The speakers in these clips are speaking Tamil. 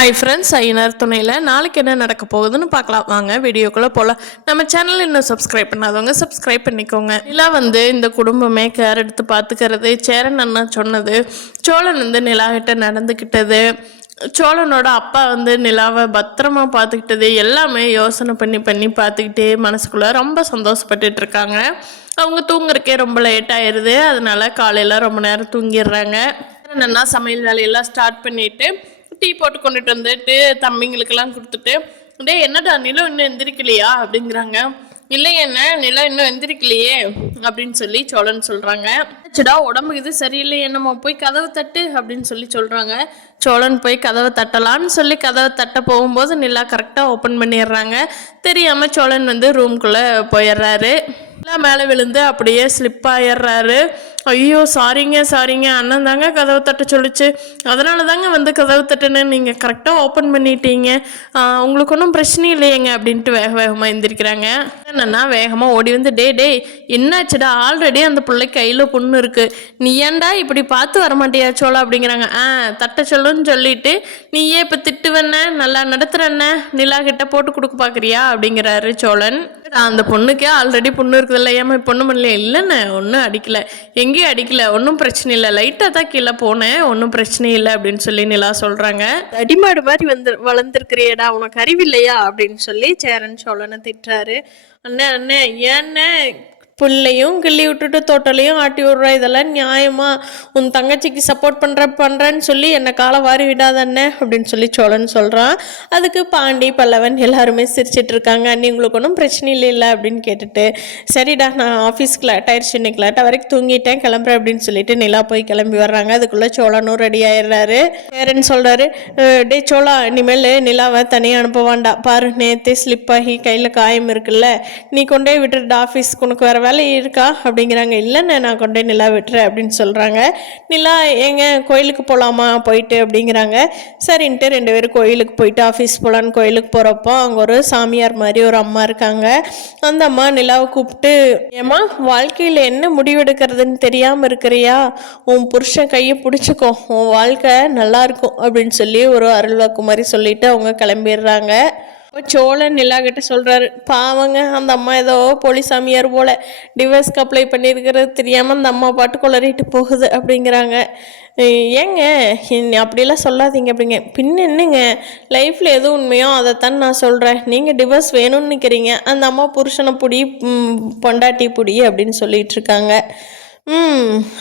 ஹாய் ஃப்ரெண்ட்ஸ், ஐயனார் துணையில் நாளைக்கு என்ன நடக்க போகுதுன்னு பார்க்கலாம். வாங்க வீடியோக்குள்ளே போகலாம். நம்ம சேனல் இன்னும் சப்ஸ்கிரைப் பண்ணாதவங்க சப்ஸ்கிரைப் பண்ணிக்கோங்க. நிலா இந்த குடும்பமே கேர் எடுத்து பார்த்துக்கிறது, சேரன் அண்ணா சொன்னது, சோழன் நிலா கிட்ட நடந்துக்கிட்டது, சோழனோட அப்பா நிலாவை பத்திரமா பார்த்துக்கிட்டது எல்லாமே யோசனை பண்ணி பார்த்துக்கிட்டே மனசுக்குள்ளே ரொம்ப சந்தோஷப்பட்டுட்டு இருக்காங்க. அவங்க தூங்குறக்கே ரொம்ப லேட் ஆயிடுது. அதனால காலையில் ரொம்ப நேரம் தூங்கிடுறாங்க. என்னன்னா சமையல் வேலையெல்லாம் ஸ்டார்ட் பண்ணிவிட்டு டீ போட்டு கொண்டுட்டு வந்துட்டு தம்பிங்களுக்கெல்லாம் கொடுத்துட்டு, டே என்னடா நிலம் இன்னும் எந்திரிக்கலையா அப்படிங்கிறாங்க. இல்லை என்ன நிலம் இன்னும் எந்திரிக்கலையே அப்படின்னு சொல்லி சோழன் சொல்கிறாங்க. சடா உடம்புக்கு இது சரியில்லை, என்னம்மா போய் கதவை தட்டு அப்படின்னு சொல்லி சொல்கிறாங்க. சோழன் போய் கதவை தட்டலான்னு சொல்லி கதவை தட்ட போகும்போது நிலா கரெக்டாக ஓப்பன் பண்ணிடுறாங்க. தெரியாமல் சோழன் ரூம்குள்ளே போயிடுறாரு. நிலா மேலே விழுந்து அப்படியே ஸ்லிப் ஆயிடுறாரு. ஐயோ சாரிங்க, அண்ணன் தாங்க கதவை தட்ட சொல்லிச்சு, அதனால தாங்க கதவை தட்டுன்னு நீங்கள் கரெக்டாக ஓப்பன் பண்ணிட்டீங்க, உங்களுக்கு ஒன்றும் பிரச்சனை இல்லையேங்க அப்படின்ட்டு வேகமாக எந்திரிக்கிறாங்க. என்னன்னா வேகமாக ஓடி டே என்னாச்சுடா, ஆல்ரெடி அந்த பிள்ளைக்கு கையில் புண்ணு இருக்குது, நீ ஏன்டா இப்படி பார்த்து வரமாட்டியா சோழா அப்படிங்கிறாங்க. தட்ட சொல்லுன்னு சொல்லிட்டு நீயே இப்போ திட்டுவண்ண நல்லா நடத்துறண்ண நிலா கிட்ட போட்டு கொடுக்க பார்க்குறியா அப்படிங்கிறாரு சோழன். அந்த பொண்ணுக்கே ஆல்ரெடி புண்ணு இருக்குதுல்ல, ஏமா பொண்ணு பண்ணல, இல்லைண்ணே ஒன்றும் அடிக்கலை, எங்கேயும் அடிக்கல, ஒன்றும் பிரச்சனை இல்லை, லைட்டாக தான் கீழே போனேன், ஒன்றும் பிரச்சனை இல்லை அப்படின்னு சொல்லி நிலா சொல்கிறாங்க. அடிமாடு மாதிரி வளர்ந்துருக்கிறியடா, உனக்கு அறிவில்லையா அப்படின்னு சொல்லி சேரன் சோழனை திட்டுறாரு. அண்ணே ஏன்னே புள்ளையும் கிள்ளி விட்டுட்டு தோட்டலையும் ஆட்டி விட்றா, இதெல்லாம் நியாயமா? உன் தங்கச்சிக்கு சப்போர்ட் பண்ணுறேன்னு சொல்லி என்னை காலை வாரி விடாதண்ணே அப்படின்னு சொல்லி சோழன் சொல்கிறான். அதுக்கு பாண்டி பல்லவன் எல்லாருமே சிரிச்சிட்டு இருக்காங்க. அண்ணி உங்களுக்கு ஒன்றும் பிரச்சனை இல்லை அப்படின்னு கேட்டுட்டு, சரிடா நான் ஆஃபீஸ்க்கு லேட் ஆயிடுச்சு, இன்னைக்கு லேட்டாக வரைக்கும் தூங்கிட்டேன், கிளம்புறேன் அப்படின்னு சொல்லிட்டு நிலா போய் கிளம்பி வர்றாங்க. அதுக்குள்ளே சோழனும் ரெடி ஆயிடுறாரு. பேரன் சொல்கிறாரு, டே சோழா இனிமேல் நிலாவை தனியாக அனுப்ப பாரு, நேற்றே ஸ்லிப் ஆகி கையில் காயம் இருக்குல்ல, நீ கொண்டே விட்டுட்டு ஆஃபீஸ்க்கு உனக்கு வேறு வேலை இருக்கா அப்படிங்கிறாங்க. இல்லைண்ணே நான் கொண்டே நிலா விட்டுறேன் அப்படின்னு சொல்கிறாங்க. நிலா எங்க கோயிலுக்கு போகலாமா போயிட்டு அப்படிங்கிறாங்க. சரின்ட்டு 2 பேரும் கோயிலுக்கு போயிட்டு ஆஃபீஸ் போகலான்னு கோயிலுக்கு போகிறப்போ அங்கே ஒரு சாமியார் மாதிரி ஒரு அம்மா இருக்காங்க. அந்த அம்மா நிலாவை கூப்பிட்டு, ஏம்மா வாழ்க்கையில் என்ன முடிவெடுக்கிறதுன்னு தெரியாமல் இருக்கிறியா, உன் புருஷன் கையை பிடிச்சிக்கோ, உன் வாழ்க்கை நல்லா இருக்கும் அப்படின்னு சொல்லி ஒரு அருள்வாக்கு மாதிரி சொல்லிட்டு அவங்க கிளம்பிடுறாங்க. சோழன் நிலா கிட்ட சொல்கிறாரு, பாவங்க அந்த அம்மா ஏதோ போலீசாமியார் போல் டிவோர்ஸ்க்கு அப்ளை பண்ணியிருக்கிறது தெரியாமல் அந்த அம்மா பாட்டு கொளறிட்டு போகுது அப்படிங்கிறாங்க. ஏங்க அப்படிலாம் சொல்லாதீங்க அப்படிங்க. பின்ன என்னங்க, லைஃப்பில் எது உண்மையோ அதைத்தான் நான் சொல்கிறேன். நீங்கள் டிவோர்ஸ் வேணும்னு நிற்கிறீங்க, அந்த அம்மா புருஷனை புடி பொண்டாட்டி புடி அப்படின்னு சொல்லிட்டு இருக்காங்க.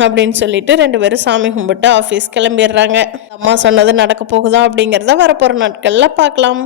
அப்படின்னு சொல்லிட்டு 2 பேரும் சாமி கும்பிட்டு ஆஃபீஸ் கிளம்பிடுறாங்க. அம்மா சொன்னது நடக்க போகுதா அப்படிங்கிறத வரப்போகிற நாட்களில் பார்க்கலாம்.